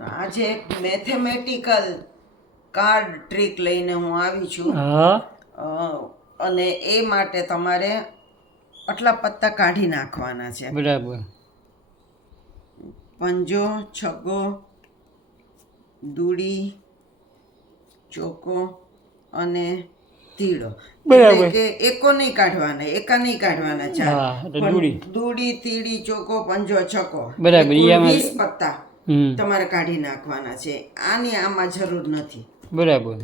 આજે એક mathematical card trick લઈને હું આવી છું. હા અને એ માટે તમારે આટલા પત્તા કાઢી નાખવાના છે. બરાબર. પંજો, છગ્ગો, દૂડી, ચોકો અને તીડો. બરાબર. એટલે કે એકો નહીં કાઢવાના, એકા નહીં કાઢવાના. ચાર હા, એટલે પણ દૂડી. દૂડી, તીડી, ચોકો, પંજો, છક્કો, બરાબર. કુલ ઈ આમાં 20 પત્તા તમારે કાઢી નાખવાના છે. આની આમાં જરૂર નથી. બરાબર.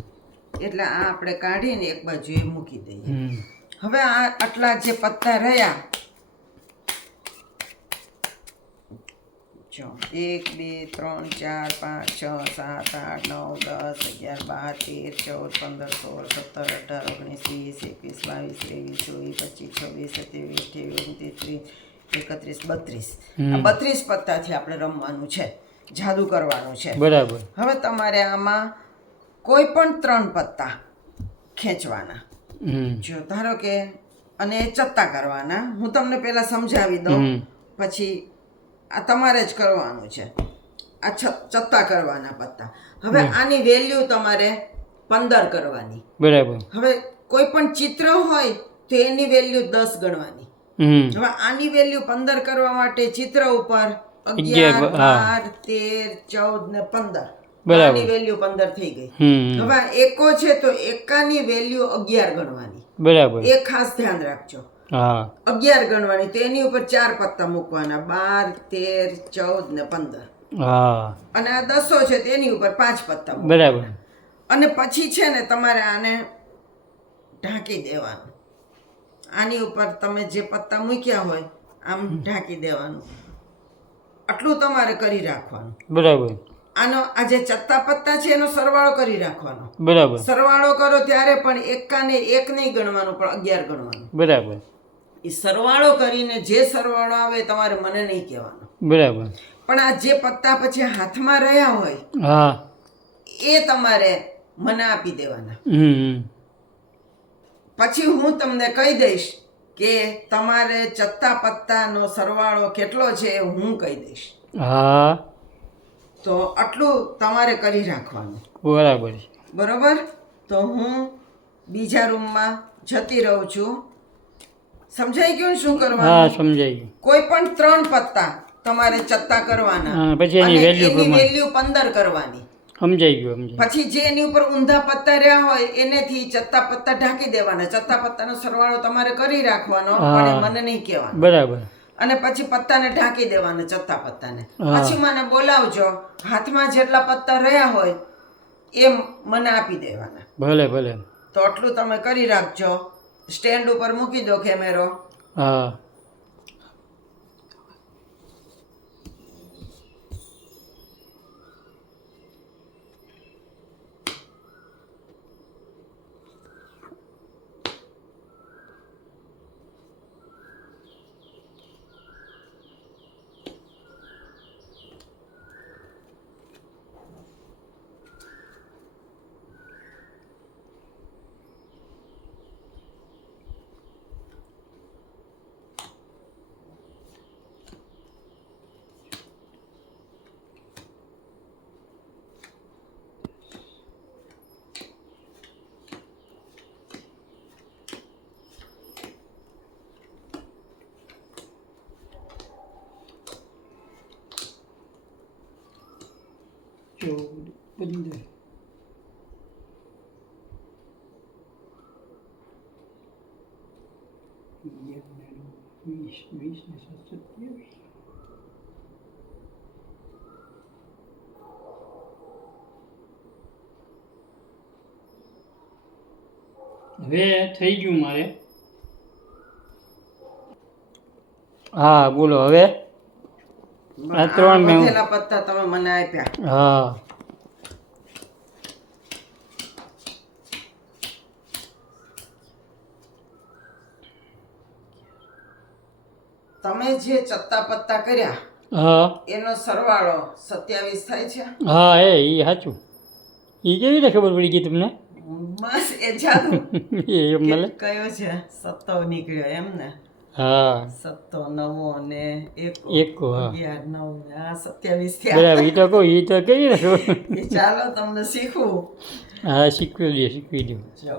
એટલે આ આપણે કાઢીને એક બાજુએ મૂકી દઈએ. હમ. હવે આ આટલા જે પત્તા રહ્યા, જો 1 2 3 4 5 6 7 8 9 10 11 12 13 14 15 16 17 18 19 20 21 22 23 24 25 26 27 28 29 30 31 32 આ 32 પત્તાથી આપણે રમવાનું છે, જાદુ કરવાનું છે. બરાબર. હવે તમારે આમાં કોઈ પણ 3 પત્તા ખેંચવાના. જો ધારો કે, અને ચત્તા કરવાના. હું તમને પહેલા સમજાવી દઉં, પછી આ તમારે જ કરવાનું છે. આ ચત્તા કરવાના પત્તા. હવે આની વેલ્યુ તમારે 15 કરવાની. બરાબર. હવે કોઈ પણ ચિત્ર હોય તો એની વેલ્યુ 10 ગણવાની. હવે આની વેલ્યુ 15 કરવા માટે ચિત્ર ઉપર 11 12 13 14 ને 15 આની વેલ્યુ 15 થઈ ગઈ. હવે આ એકો છે તો એકાની વેલ્યુ 11 ગણવાની. બરાબર. એ ખાસ ધ્યાન રાખજો. 11 ગણવાની. તો એની ઉપર 4 પત્તા મૂકવાના, 12 13 14 ને 15. અને આ 10 છે તેની ઉપર 5 પત્તા. બરાબર. અને પછી છે ને તમારે આને ઢાંકી દેવાનું. આની ઉપર તમે જે પત્તા મૂક્યા હોય આમ ઢાંકી દેવાનું. આટલું તમારે કરી રાખવાનું. બરાબર. આનો આ જે ચત્તા પત્તા છે એનો સરવાળો કરી રાખવાનો. બરાબર. સરવાળો કરો ત્યારે પણ એકાને એક નહીં ગણવાનું, પણ 11 ગણવાનું. બરાબર. એ સરવાળો કરીને જે સરવાળો આવે એ તમારે મને નહીં કહેવાનો. બરાબર. પણ આ જે પત્તા પછી હાથમાં રહ્યા હોય એ તમારે મને આપી દેવાના. પછી હું તમને કહી દઈશ કે તમારે ચત્તા પત્તાનો સરવાળો કેટલો છે એ હું કહી દઈશ. તો આટલું તમારે કરી રાખવાનું. બરાબર. બરોબર. તો હું બીજા રૂમમાં જતી રહું છું. સમજાઈ ગયું શું કરવાનું? સમજાઈ ગયું. કોઈ પણ 3 પત્તા તમારે ચત્તા કરવાના. પછી એની વેલ્યુ 15 કરવાની. સમજાઈ ગયું. પછી જે એની ઉપર ઊંધા પત્તા રહ્યા હોય એનેથી ચત્તા પત્તા ઢાંકી દેવાના. ચત્તા પત્તાનો સરવાળો તમારે કરી રાખવાનો, પણ મને નહીં કહેવાનો. બરાબર. અને પછી પત્તાને ઢાંકી દેવાના, ચત્તા પત્તાને. પછી મને બોલાવજો. હાથમાં જેટલા પત્તા રહ્યા હોય એ મને આપી દેવાના. ભલે ભલે. તો આટલું તમે કરી રાખજો. સ્ટેન્ડ ઉપર મૂકી દો કેમેરો. હવે થઈ ગયું મારે. બોલો હવે. આ 3 વધેલા પત્તા તમે મને આપ્યા. તમે જે ચત્તા પત્તા કર્યા એનો સરવાળો 27 થાય છે. એ સાચું. એ કેવી રીતે ખબર પડી ગઈ તમને? બસ એ જાદુ એ મળે કયો છે 27 નીકળ્યો એમ ને. હા સત્તો નવો ને એકો એકો, હા. 11 9 ને આ 27 થયા બરાબર એ તો કહું એ તો કેવી ને ખબર. એ ચાલો તમને શીખવું હા શીખવી દો. જો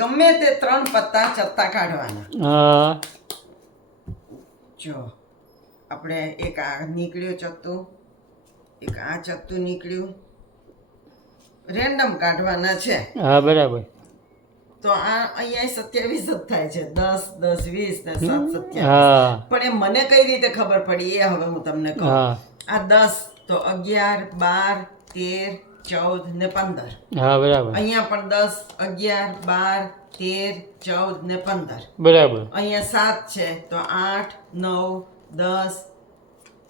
ગમે તે 3 પત્તા ચત્તા કાઢવાના. હા જો આપણે એક આ નીકળ્યો ચત્તું, એક આ ચત્તું નીકળ્યું, રેન્ડમ કાઢવાના છે. હા બરાબર. તો આ અહીંયા 27 જ થાય છે. 10 10 20 ને 7 27. હા પણ એ મને કઈ રીતે ખબર પડી એ હવે હું તમને કહું. હા આ 10 તો 11 12 13 14 ને 15. હા બરાબર અહીંયા પણ 10 11 12 13 14 ને 15. બરાબર. અહીંયા 7 છે તો 8 9 10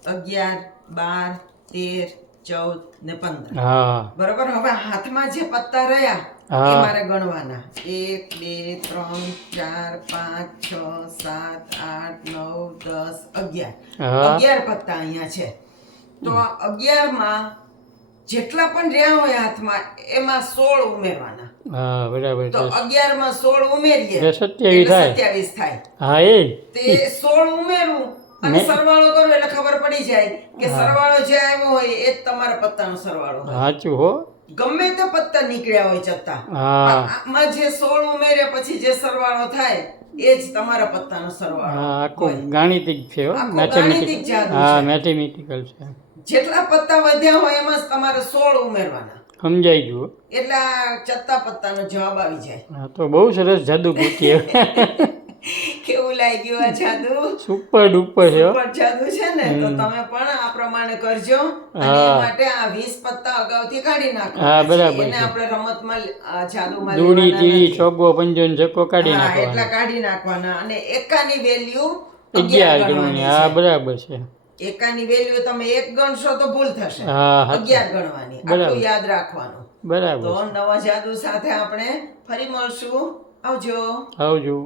11 12 13 14 ને 15. હા બરોબર. હવે હાથમાં જે પત્તા રહ્યા એ હા. મારે ગણવાના. 1 2 3 4 5 6 7 8 9 10 હા. 11 પત્તા અહીંયા છે. તો આ 11 માં જેટલા પણ રહ્યા હોય હાથમાં એમાં 16 ઉમેરવાના. હા બરાબર. તો 11 માં 16 ઉમેરીએ એટલે 27 થાય. એટલે 27 થાય. હા એ તે 16 ઉમેરવું અને સરવાળો કરો એટલે ખબર પડી જાય કે સરવાળો જે આવ્યો હોય એ જ તમારા પત્તાનો સરવાળો હોય. સાચું હો. ગમે તે પત્તા નીકળ્યા હોય ચત્તા, હા આમાં જે 16 ઉમેરે પછી જે સરવાળો થાય એ જ તમારા પત્તાનો સરવાળો હા હોય. આખું ગાણિતિક છે હો. આખું ગાણિતિક જાદુ હા છે. મેથેમેટિકલ છે. જેટલા પત્તા વધ્યા હોય એમાં જ તમારે 16 ઉમેરવાના સમજાઈ ગયું. એટલે આ ચત્તા પત્તાનો જવાબ આવી જાય. હા તો બહુ સરસ જાદુ પૂછીએ. કેવું લાગ્યું આ જાદુ? સુપર ડુપર છે હો. સુપર જાદુ છે ને. તો તમે પણ આ પ્રમાણે કરજો અને હા. એ માટે આ 20 પત્તા અગાઉથી કાઢી નાખો. હા, બરાબર એને છે. આપણે રમતમાં જાદુમાં દૂડી લેવાના તીડી નથી. ચોગ્ગો પંજો ને છક્કો કાઢી હા, નાખવાનો. એટલા કાઢી નાખવાના અને એકાની વેલ્યુ 11 ગણવાની. ગણવાની હા છે. બરાબર છે. એકાની વેલ્યુ તમે 1 ગણશો તો ભૂલ થશે. હા, હા. 11 ગણવાની. બરાબર. આટલું યાદ રાખવાનું. બરાબર તો છે. નવા જાદુ સાથે આપણે ફરી મળશું. આવજો. આવજો.